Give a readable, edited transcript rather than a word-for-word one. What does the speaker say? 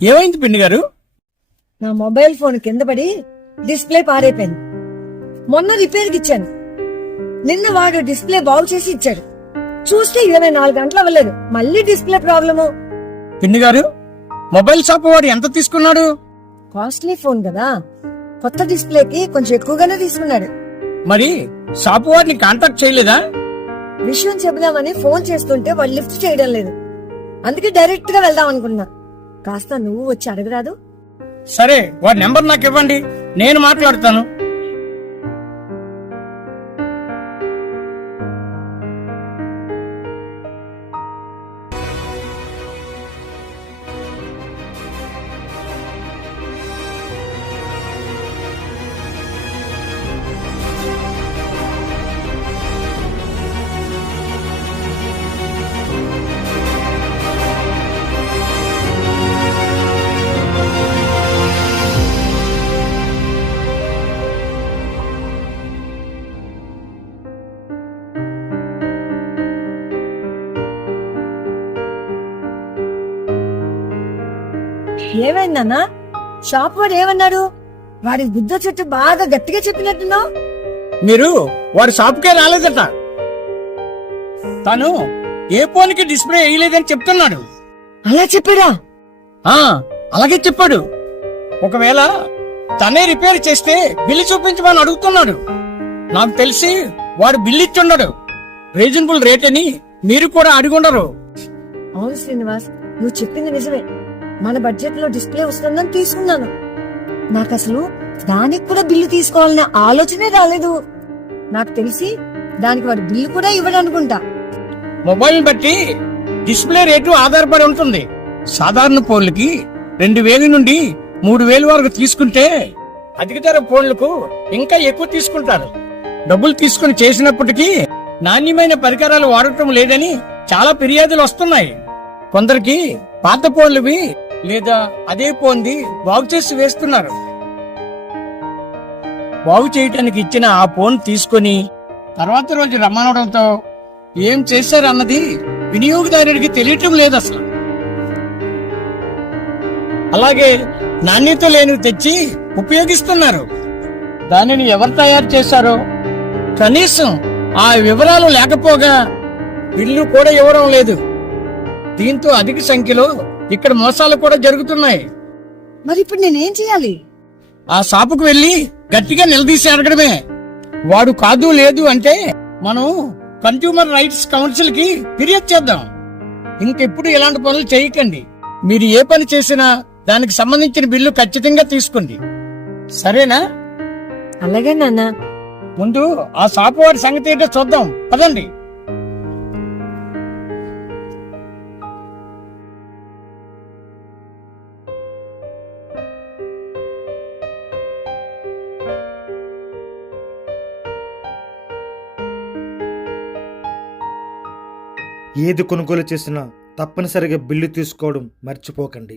ఏమైంది పిన్ని గారు? నా మొబైల్ ఫోన్ కింద పడి డిస్ప్లే పారైపోయింది. మొన్న రిపేర్కి ఇచ్చాను. నిన్న వాడు డిస్ప్లే బాగు చేసి ఇచ్చాడు. చూస్తే 24 గంటలు అవ్వలేదు, మళ్ళీ డిస్ప్లే ప్రాబ్లము. పిన్ని గారు, మొబైల్ షాప్ వాడు ఎంత తీసుకున్నాడు? కాస్ట్లీ ఫోన్ కదా, కొత్త డిస్ప్లేకి కొంచెం ఎక్కువగానే తీసుకున్నాడు. మరి షాప్ వాడిని కాంటాక్ట్ చేయలేదా? విషయం చెబుదామని ఫోన్ చేస్తుంటే వాడు లిఫ్ట్ చేయడం లేదు. అందుకే డైరెక్ట్ గా వెళ్దాం అనుకున్నా. కాస్త నువ్వు వచ్చి అడగరాదు? సరే, వాడి నెంబర్ నాకు ఇవ్వండి, నేను మాట్లాడతాను. ఏమైందన్నా? షాప్ వాడు ఏమన్నాడు? వాడి బుద్ధ చెట్టు బాగా గట్టిగా చెప్పినట్టున్నావు. మీరు వాడి షాప్కే రాలేదట. తను ఏ ఫోన్కి డిస్ప్లే వేయలేదని చెప్తున్నాడు. అలా చెప్పాడా? అలాగే చెప్పాడు. ఒకవేళ తనే రిపేర్ చేస్తే బిల్లు చూపించమని అడుగుతున్నాడు. నాకు తెలిసి వాడు బిల్లు ఇచ్చుండడు. రీజనబుల్ రేట్ అని మీరు కూడా అడిగుండరు. అవును శ్రీనివాస్, నువ్వు చెప్పింది నిజమే. మన బడ్జెట్ లో డిస్ప్లే వస్తుందని తీసుకున్నాను. నాకు అసలు దానికి కూడా బిల్లు తీసుకోవాలనే ఆలోచనే రాలేదు. నాకు తెలిసి దానికి వాడు బిల్లు కూడా ఇవ్వడనుకుంటా. మొబైల్ బట్టి డిస్ప్లే రేటు ఆధారపడి ఉంటుంది. సాధారణ ఫోన్లకి 2000 నుండి 3000 వరకు తీసుకుంటే అధిక ధర ఫోన్లకు ఇంకా ఎక్కువ తీసుకుంటారు. డబ్బులు తీసుకుని చేసినప్పటికీ నాణ్యమైన పరికరాలు వాడటం లేదని చాలా ఫిర్యాదులు వస్తున్నాయి. కొందరికి పాత ఫోన్లువి లేదా అదే ఫోన్ది బాగు చేసి వేస్తున్నారు. బాగు చేయటానికి ఇచ్చిన ఆ ఫోన్ తీసుకుని తర్వాత రోజు రమ్మనడంతో ఏం చేశారన్నది వినియోగదారుడికి తెలియటం లేదు అసలు. అలాగే నాణ్యత లేనివి తెచ్చి ఉపయోగిస్తున్నారు. దానిని ఎవరు తయారు చేశారో కనీసం ఆ వివరాలు లేకపోగా బిల్లు కూడా ఇవ్వడం లేదు. దీంతో అధిక సంఖ్యలో ఇక్కడ మోసాలు కూడా జరుగుతున్నాయి. మరి ఇప్పుడు నేనేం చేయాలి? ఆ షాపుకు వెళ్లి గట్టిగా నిలదీసి అడగడమే. వాడు కాదు లేదు అంటే మనం కన్స్యూమర్ రైట్స్ కౌన్సిల్ కి ఫిర్యాదు చేద్దాం. ఇంకెప్పుడు ఇలాంటి పనులు చేయకండి. మీరు ఏ పని చేసినా దానికి సంబంధించిన బిల్లు ఖచ్చితంగా తీసుకోండి, సరేనా? అలాగే నాన్న. ముందు ఆ షాపు వాడి సంగతి ఏంటో చూద్దాం, పదండి. ఏది కొనుగోలు చేసినా తప్పనిసరిగా బిల్లు తీసుకోవడం మర్చిపోకండి.